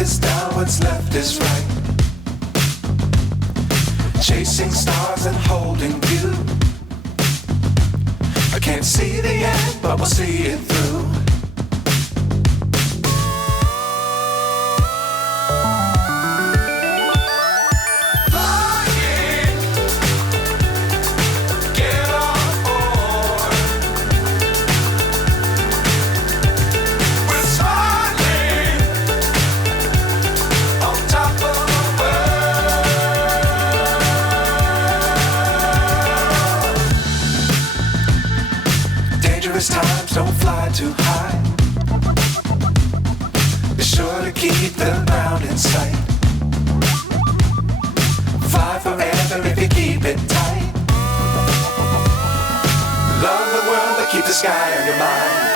is down, what's left is right. Chasing stars and holding you. I can't see the end, but we'll see it through. Times don't fly too high. Be sure to keep the ground in sight. Fly forever if you keep it tight. Love the world, but keep the sky on your mind.